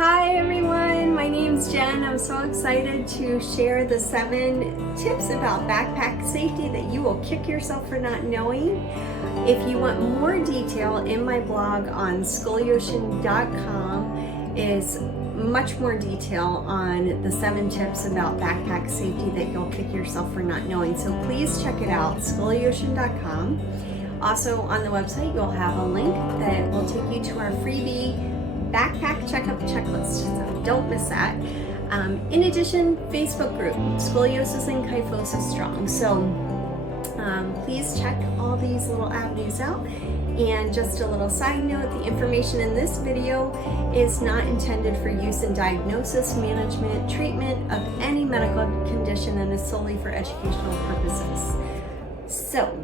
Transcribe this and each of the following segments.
Hi everyone, my name's Jen. I'm so excited to share the 7 tips about backpack safety that you will kick yourself for not knowing. If you want more detail, in my blog on SCOLIOSIS.com is much more detail on the 7 tips about backpack safety that you'll kick yourself for not knowing. So please check it out, SCOLIOSIS.com. Also on the website, you'll have a link that will take you to our freebie backpack checkup checklist, so don't miss that. In addition, Facebook group, Scoliosis and Kyphosis Strong. So please check all these little avenues out. And just a little side note, the information in this video is not intended for use in diagnosis, management, treatment of any medical condition, and is solely for educational purposes. So,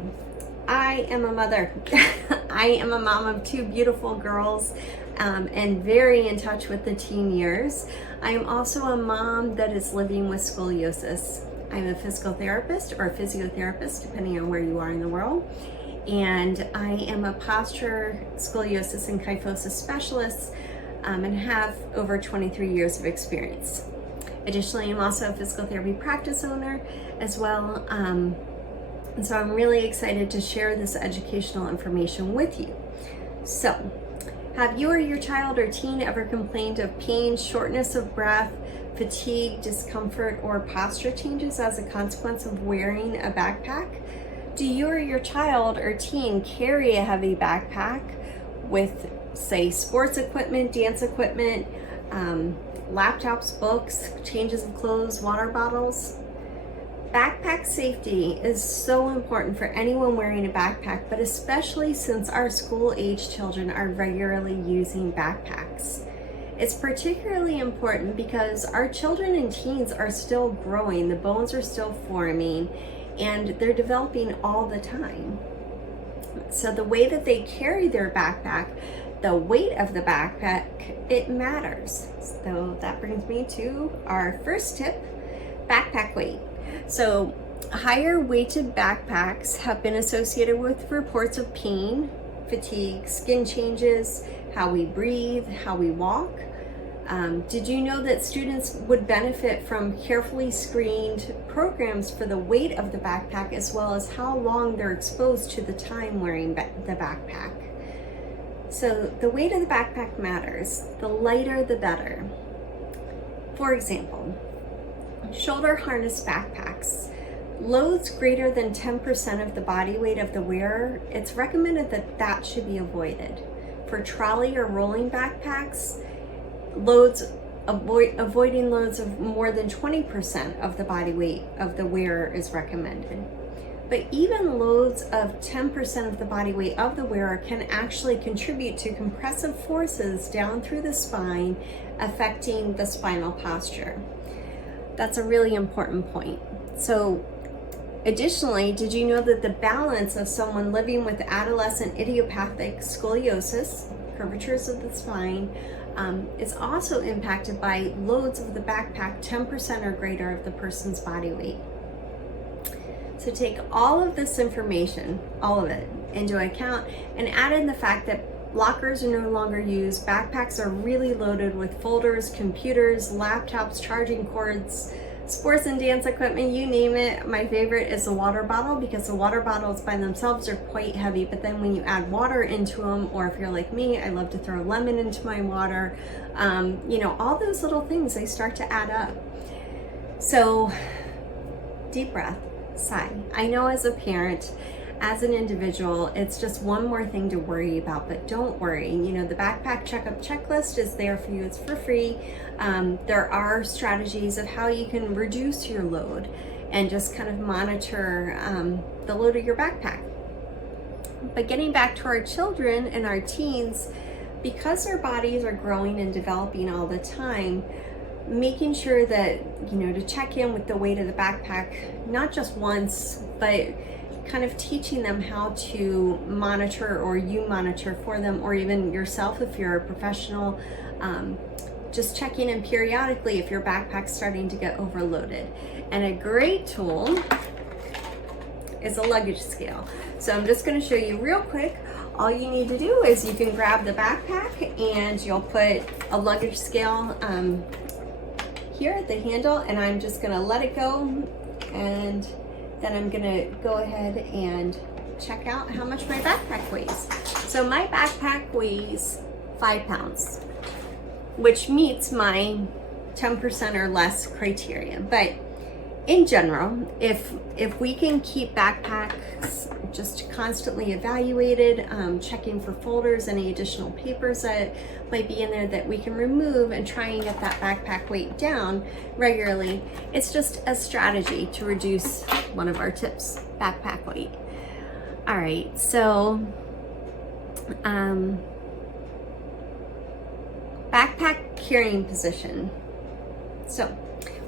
I am a mother. I am a mom of 2 beautiful girls and very in touch with the teen years. I am also a mom that is living with scoliosis. I'm a physical therapist or a physiotherapist, depending on where you are in the world. And I am a posture, scoliosis, and kyphosis specialist and have over 23 years of experience. Additionally, I'm also a physical therapy practice owner as well. And so I'm really excited to share this educational information with you. So, have you or your child or teen ever complained of pain, shortness of breath, fatigue, discomfort, or posture changes as a consequence of wearing a backpack? Do you or your child or teen carry a heavy backpack with, say, sports equipment, dance equipment, laptops, books, changes of clothes, water bottles? Backpack safety is so important for anyone wearing a backpack, but especially since our school-age children are regularly using backpacks. It's particularly important because our children and teens are still growing, the bones are still forming, and they're developing all the time. So the way that they carry their backpack, the weight of the backpack, it matters. So that brings me to our first tip, backpack weight. So higher weighted backpacks have been associated with reports of pain, fatigue, skin changes, how we breathe, how we walk. Did you know that students would benefit from carefully screened programs for the weight of the backpack as well as how long they're exposed to the time wearing the backpack? So the weight of the backpack matters. The lighter, the better. For example, shoulder harness backpacks. Loads greater than 10% of the body weight of the wearer, it's recommended that that should be avoided. For trolley or rolling backpacks, avoiding loads of more than 20% of the body weight of the wearer is recommended. But even loads of 10% of the body weight of the wearer can actually contribute to compressive forces down through the spine, affecting the spinal posture. That's a really important point. So, additionally, did you know that the balance of someone living with adolescent idiopathic scoliosis, curvatures of the spine, is also impacted by loads of the backpack 10% or greater of the person's body weight? So take all of this information, all of it, into account and add in the fact that lockers are no longer used. Backpacks are really loaded with folders, computers, laptops, charging cords, sports and dance equipment, you name it. My favorite is the water bottle because the water bottles by themselves are quite heavy, but then when you add water into them, or if you're like me, I love to throw lemon into my water, all those little things, they start to add up. So deep breath, sigh. I know as a parent, as an individual, it's just one more thing to worry about, but don't worry. The backpack checkup checklist is there for you. It's for free. There are strategies of how you can reduce your load and just kind of monitor the load of your backpack. But getting back to our children and our teens, because their bodies are growing and developing all the time, making sure that, to check in with the weight of the backpack, not just once, but kind of teaching them how to monitor, or you monitor for them, or even yourself if you're a professional, just checking in periodically if your backpack's starting to get overloaded. And a great tool is a luggage scale. So I'm just going to show you real quick. All you need to do is you can grab the backpack and you'll put a luggage scale here at the handle, and I'm just going to let it go, and then I'm going to go ahead and check out how much my backpack weighs. So my backpack weighs 5 pounds, which meets my 10% or less criteria. But in general, if we can keep backpacks just constantly evaluated, checking for folders, any additional papers that might be in there that we can remove, and try and get that backpack weight down regularly, it's just a strategy to reduce one of our tips, backpack weight. All right, so backpack carrying position. So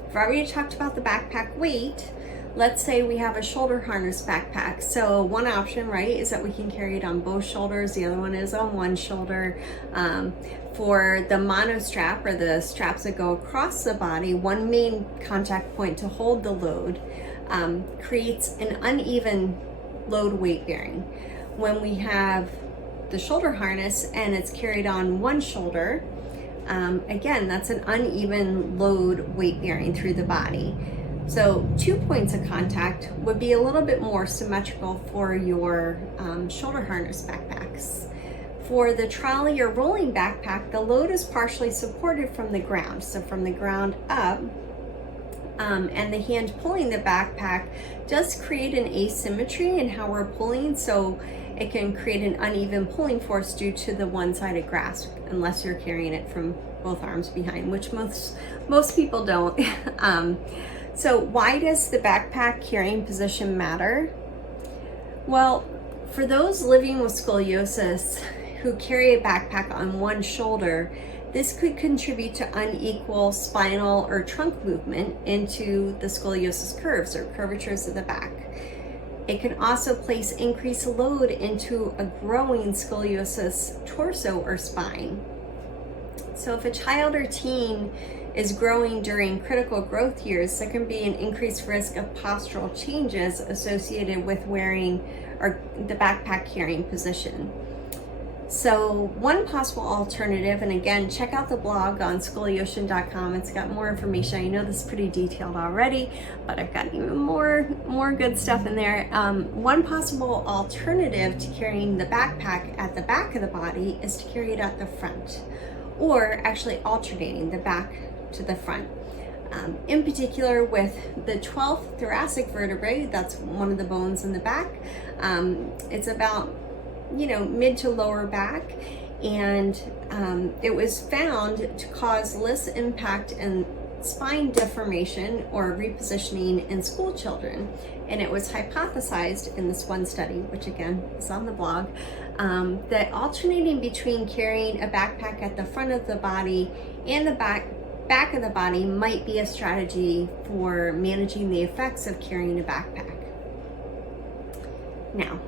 we've already talked about the backpack weight. Let's say we have a shoulder harness backpack. So one option, right, is that we can carry it on both shoulders. The other one is on one shoulder. For the mono strap, or the straps that go across the body, one main contact point to hold the load creates an uneven load weight bearing. When we have the shoulder harness and it's carried on one shoulder, again, that's an uneven load weight bearing through the body. So 2 points of contact would be a little bit more symmetrical for your shoulder harness backpacks. For the trolley or rolling backpack, the load is partially supported from the ground, so from the ground up, and the hand pulling the backpack does create an asymmetry in how we're pulling, so it can create an uneven pulling force due to the one-sided grasp, unless you're carrying it from both arms behind, which most people don't. So why does the backpack carrying position matter? Well, for those living with scoliosis who carry a backpack on one shoulder, this could contribute to unequal spinal or trunk movement into the scoliosis curves or curvatures of the back. It can also place increased load into a growing scoliosis torso or spine. So if a child or teen is growing during critical growth years, there can be an increased risk of postural changes associated with wearing the backpack carrying position. So one possible alternative, and again, check out the blog on SCOLIOSIS.com. It's got more information. I know this is pretty detailed already, but I've got even more good stuff in there. One possible alternative to carrying the backpack at the back of the body is to carry it at the front, or actually alternating the back to the front. In particular with the 12th thoracic vertebrae, that's one of the bones in the back. It's about mid to lower back, and it was found to cause less impact and spine deformation or repositioning in school children. And it was hypothesized in this one study, which again is on the blog, that alternating between carrying a backpack at the front of the body and the back of the body might be a strategy for managing the effects of carrying a backpack. Now,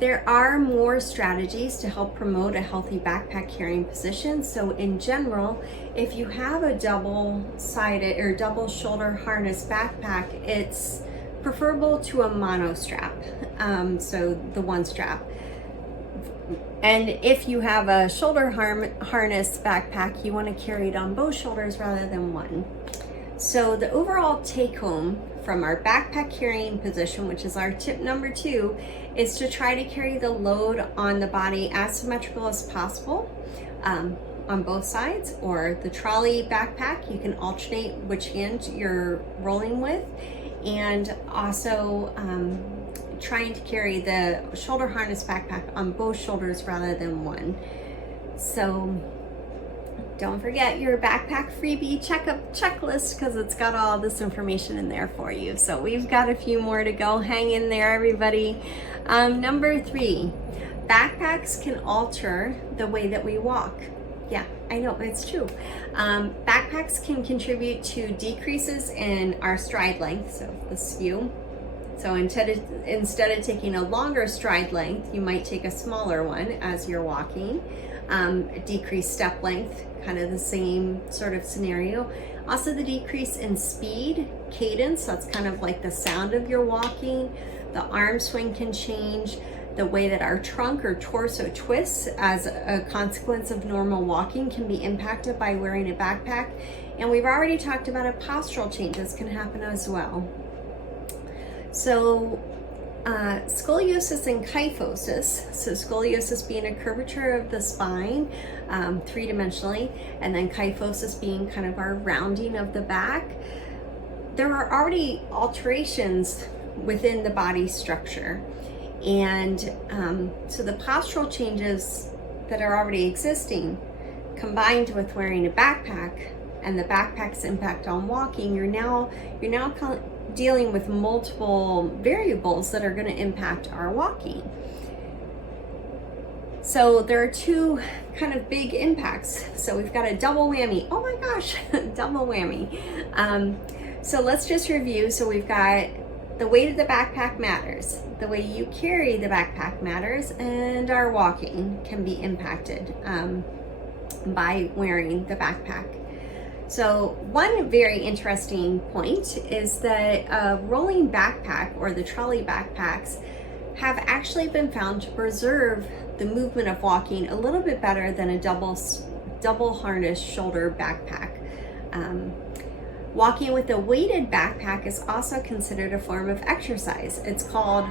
there are more strategies to help promote a healthy backpack carrying position. So in general, if you have a double-sided or double shoulder harness backpack, it's preferable to a mono strap, so the one strap. And if you have a shoulder harness backpack, you want to carry it on both shoulders rather than one. So the overall take home from our backpack carrying position, which is our tip number 2, is to try to carry the load on the body as symmetrical as possible on both sides. Or the trolley backpack, you can alternate which hand you're rolling with, and also trying to carry the shoulder harness backpack on both shoulders rather than one. So don't forget your backpack freebie checklist, because it's got all this information in there for you. So we've got a few more to go. Hang in there, everybody. Number 3, backpacks can alter the way that we walk. Yeah, I know, it's true. Backpacks can contribute to decreases in our stride length, so the skew. So instead of taking a longer stride length, you might take a smaller one as you're walking. Decreased step length, kind of the same sort of scenario. Also the decrease in speed, cadence, that's kind of like the sound of your walking. The arm swing can change. The way that our trunk or torso twists as a consequence of normal walking can be impacted by wearing a backpack. And we've already talked about it, postural changes can happen as well. So scoliosis and kyphosis, so scoliosis being a curvature of the spine three-dimensionally, and then kyphosis being kind of our rounding of the back, there are already alterations within the body structure. And so the postural changes that are already existing, combined with wearing a backpack and the backpack's impact on walking, you're now dealing with multiple variables that are going to impact our walking. So there are two kind of big impacts. So we've got a double whammy. Oh my gosh, double whammy. So let's just review. So we've got the weight of the backpack matters. The way you carry the backpack matters, and our walking can be impacted by wearing the backpack. So one very interesting point is that a rolling backpack, or the trolley backpacks, have actually been found to preserve the movement of walking a little bit better than a double harness shoulder backpack. Walking with a weighted backpack is also considered a form of exercise. It's called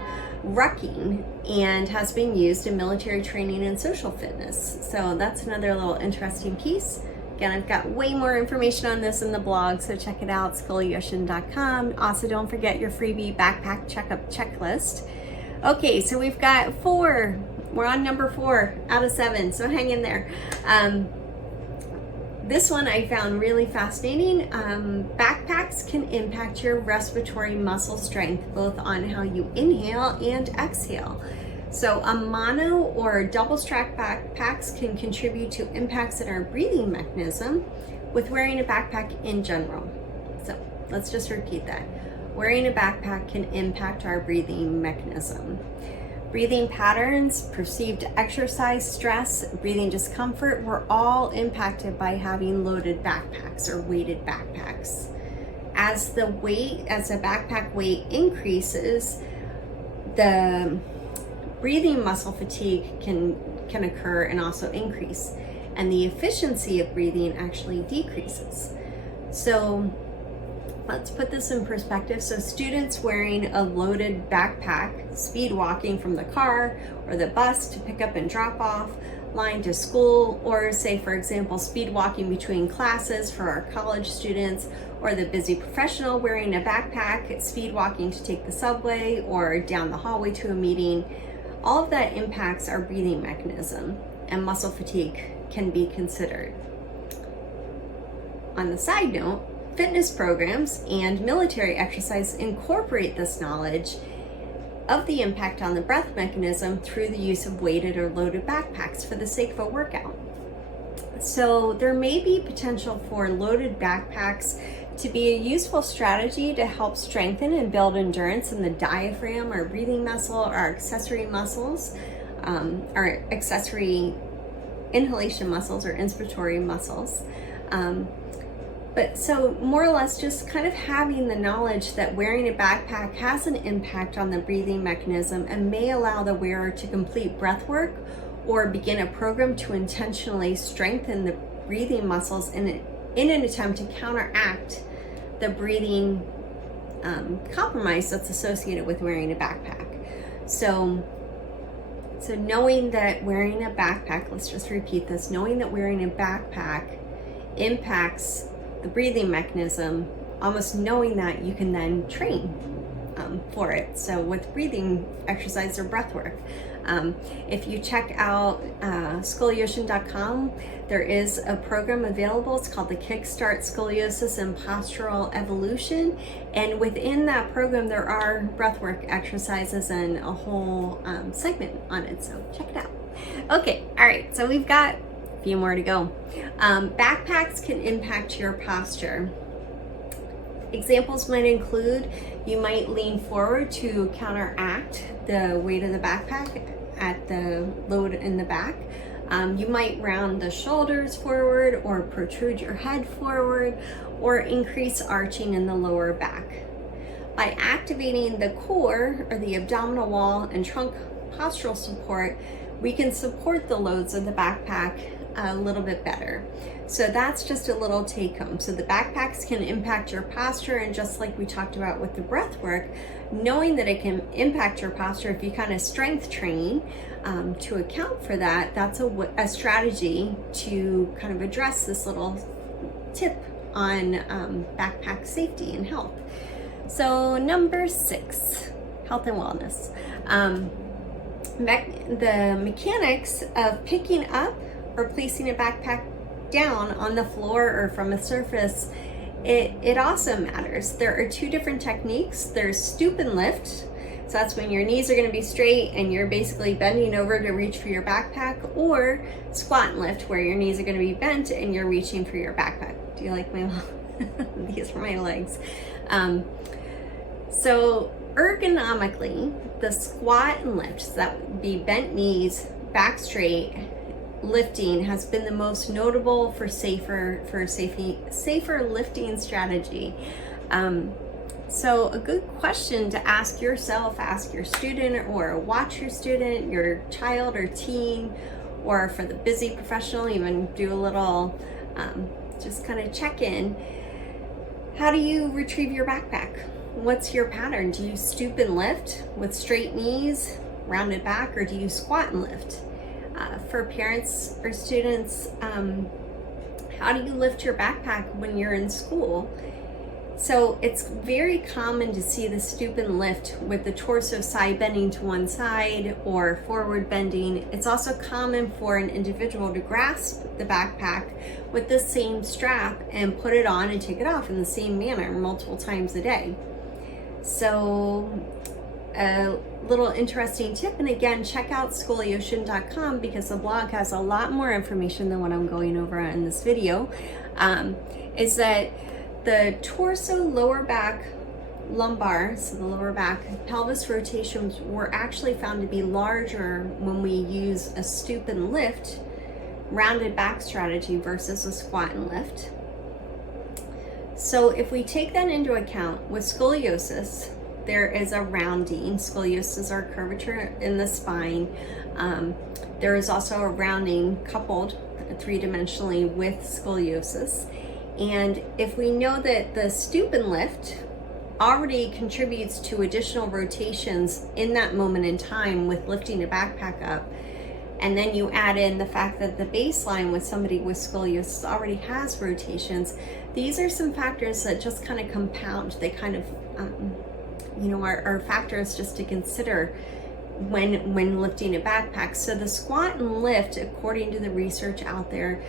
rucking and has been used in military training and social fitness. So that's another little interesting piece. Again, I've got way more information on this in the blog, so check it out, SCOLIOSIS.com. Also, don't forget your freebie backpack checkup checklist. Okay, so we've got 4. We're on number 4 out of 7, so hang in there. This one I found really fascinating. Backpacks can impact your respiratory muscle strength, both on how you inhale and exhale. So a mono or double strap backpacks can contribute to impacts in our breathing mechanism with wearing a backpack in general. So let's just repeat that. Wearing a backpack can impact our breathing mechanism. Breathing patterns, perceived exercise stress, breathing discomfort were all impacted by having loaded backpacks or weighted backpacks. As the backpack weight increases, the breathing muscle fatigue can occur and also increase, and the efficiency of breathing actually decreases. So let's put this in perspective. So students wearing a loaded backpack, speed walking from the car or the bus to pick up and drop off line to school, or say, for example, speed walking between classes for our college students, or the busy professional wearing a backpack, speed walking to take the subway or down the hallway to a meeting, all of that impacts our breathing mechanism, and muscle fatigue can be considered. On the side note, fitness programs and military exercise incorporate this knowledge of the impact on the breath mechanism through the use of weighted or loaded backpacks for the sake of a workout. So there may be potential for loaded backpacks to be a useful strategy to help strengthen and build endurance in the diaphragm, our breathing muscle, our accessory muscles, our accessory inhalation muscles or inspiratory muscles. But so more or less just kind of having the knowledge that wearing a backpack has an impact on the breathing mechanism and may allow the wearer to complete breath work or begin a program to intentionally strengthen the breathing muscles in an attempt to counteract the breathing compromise that's associated with wearing a backpack. So knowing that wearing a backpack, let's just repeat this, knowing that wearing a backpack impacts the breathing mechanism, almost knowing that, you can then train for it. So with breathing exercise or breath work. If you check out SCOLIOSIS.com, there is a program available. It's called the Kickstart Scoliosis and Postural Evolution. And within that program, there are breathwork exercises and a whole segment on it. So check it out. Okay, all right, so we've got a few more to go. Backpacks can impact your posture. Examples might include, you might lean forward to counteract the weight of the backpack at the load in the back. You might round the shoulders forward or protrude your head forward or increase arching in the lower back. By activating the core or the abdominal wall and trunk postural support, we can support the loads of the backpack a little bit better. So that's just a little take home. So the backpacks can impact your posture, and just like we talked about with the breath work, knowing that it can impact your posture, if you kind of strength train to account for that, that's a strategy to kind of address this little tip on backpack safety and health. So number 6, health and wellness. The mechanics of picking up or placing a backpack down on the floor or from a surface, it also matters. There are 2 different techniques. There's stoop and lift. So that's when your knees are going to be straight and you're basically bending over to reach for your backpack, or squat and lift, where your knees are going to be bent and you're reaching for your backpack. Do you like my these are my legs. So ergonomically, the squat and lift, so that would be bent knees, back straight, lifting, has been the most notable for safer lifting strategy. So a good question to ask yourself, ask your student, or watch your student, your child or teen, or for the busy professional, even do a little just kind of check in. How do you retrieve your backpack? What's your pattern? Do you stoop and lift with straight knees, rounded back, or do you squat and lift? For parents or students, how do you lift your backpack when you're in school? So it's very common to see the stoop and lift with the torso side bending to one side or forward bending. It's also common for an individual to grasp the backpack with the same strap and put it on and take it off in the same manner multiple times a day. So a little interesting tip, and again, check out SCOLIOSIS.com because the blog has a lot more information than what I'm going over in this video, is that the torso, lower back, lumbar, so the lower back, pelvis rotations were actually found to be larger when we use a stoop and lift, rounded back strategy versus a squat and lift. So if we take that into account, with scoliosis, there is a rounding. Scoliosis are curvature in the spine. There is also a rounding coupled 3-dimensionally with scoliosis. And if we know that the stoop and lift already contributes to additional rotations in that moment in time with lifting a backpack up, and then you add in the fact that the baseline with somebody with scoliosis already has rotations, these are some factors that just kind of compound. They kind of are factors just to consider when lifting a backpack. So the squat and lift, according to the research out there,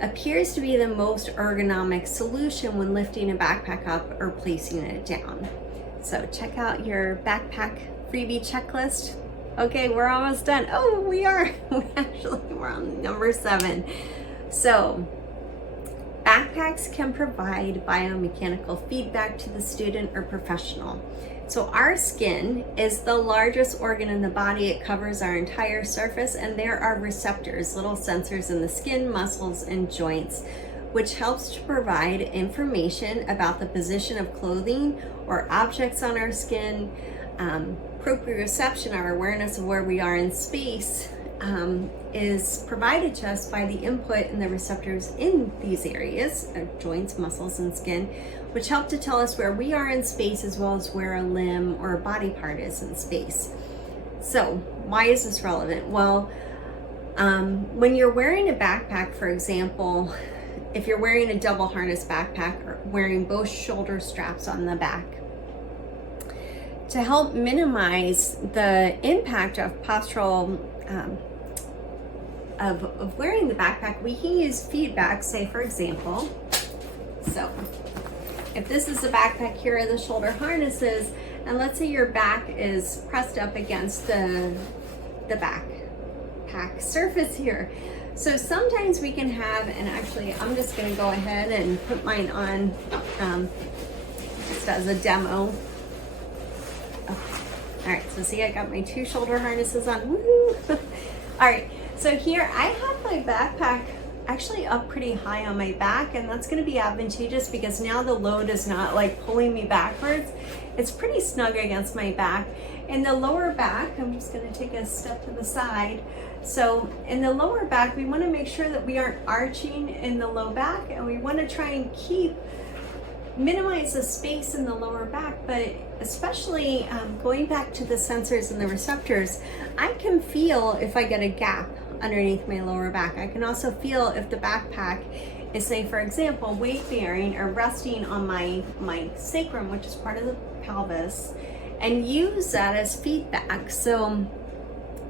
appears to be the most ergonomic solution when lifting a backpack up or placing it down. So check out your backpack freebie checklist. Okay, we're almost done. Oh, we are. We're on number 7. So backpacks can provide biomechanical feedback to the student or professional. So our skin is the largest organ in the body. It covers our entire surface, and there are receptors, little sensors in the skin, muscles, and joints, which helps to provide information about the position of clothing or objects on our skin. Proprioception, our awareness of where we are in space, is provided to us by the input in the receptors in these areas, joints, muscles, and skin, which help to tell us where we are in space as well as where a limb or a body part is in space. So why is this relevant? Well, when you're wearing a backpack, for example, if you're wearing a double harness backpack or wearing both shoulder straps on the back, to help minimize the impact of postural of wearing the backpack, we can use feedback. Say, for example, so if this is the backpack, here are the shoulder harnesses, and let's say your back is pressed up against the backpack surface here. So sometimes we can have, and actually I'm just going to go ahead and put mine on just as a demo. Okay. All right, so see, I got my 2 shoulder harnesses on. Woo! All right, so here I have my backpack actually up pretty high on my back, and that's going to be advantageous because now the load is not like pulling me backwards. It's pretty snug against my back. In the lower back, I'm just going to take a step to the side. So in the lower back, we want to make sure that we aren't arching in the low back, and we want to try and minimize the space in the lower back. But especially going back to the sensors and the receptors, I can feel if I get a gap underneath my lower back. I can also feel if the backpack is, say for example, weight bearing or resting on my sacrum, which is part of the pelvis, and use that as feedback. So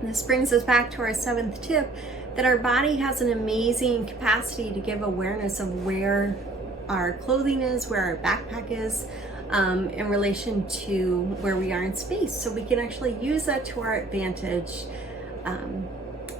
this brings us back to our 7th tip, that our body has an amazing capacity to give awareness of where our clothing is, where our backpack is, in relation to where we are in space. So we can actually use that to our advantage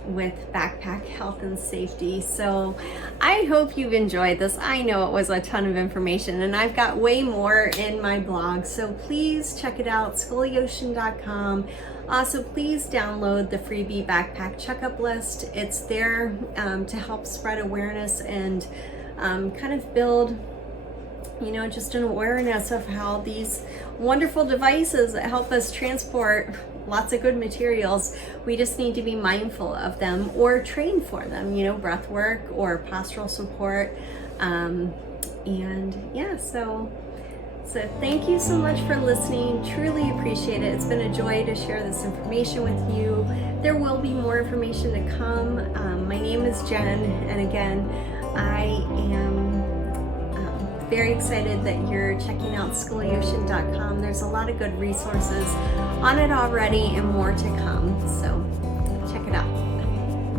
with backpack health and safety. So I hope you've enjoyed this. I know it was a ton of information, and I've got way more in my blog, so please check it out, SCOLIOSIS.com. Also, please download the freebie backpack checkup list. It's there to help spread awareness and kind of build, you know, just an awareness of how these wonderful devices that help us transport lots of good materials, we just need to be mindful of them or train for them, you know, breath work or postural support. And yeah, so thank you so much for listening. Truly appreciate it. It's been a joy to share this information with you. There will be more information to come. My name is Jen, and again, I am very excited that you're checking out SCOLIOSIS.com. There's a lot of good resources on it already and more to come. So